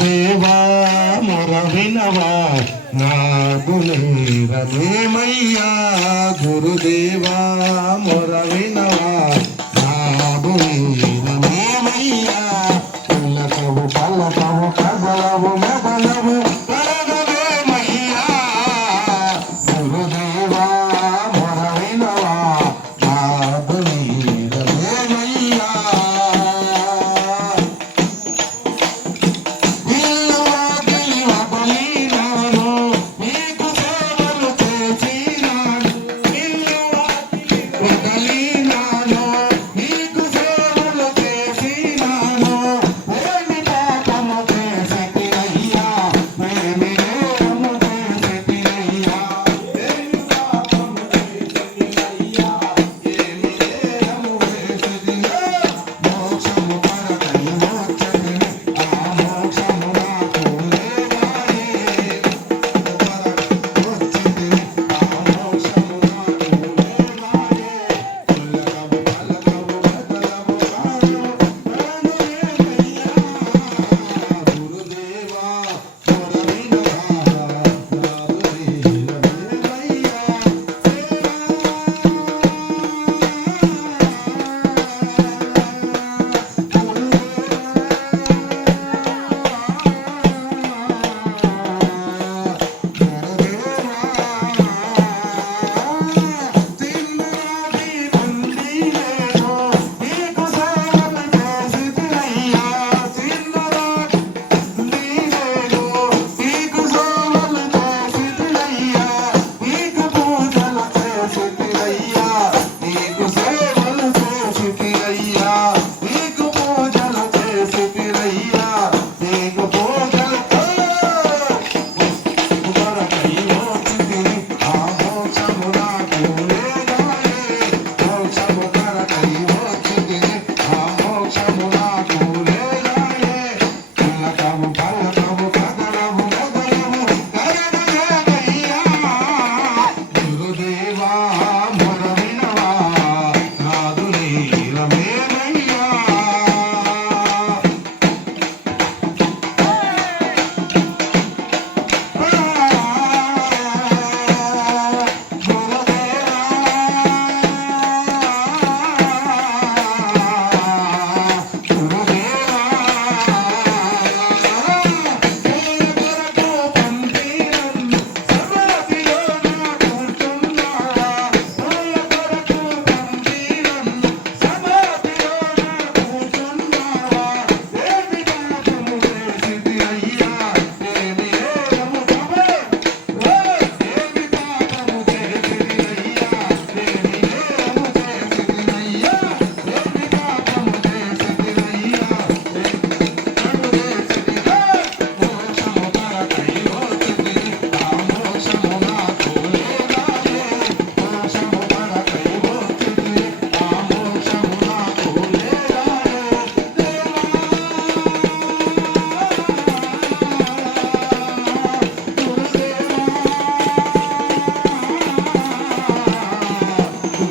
దేవా మొరవినవా నాదునేరనేమయ్యా గురుదేవా మొరవినవా నాదునేరనేమయ్యా పులకవు పలకవు కదలవు మెదలవు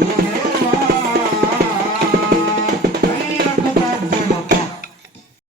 Yeah.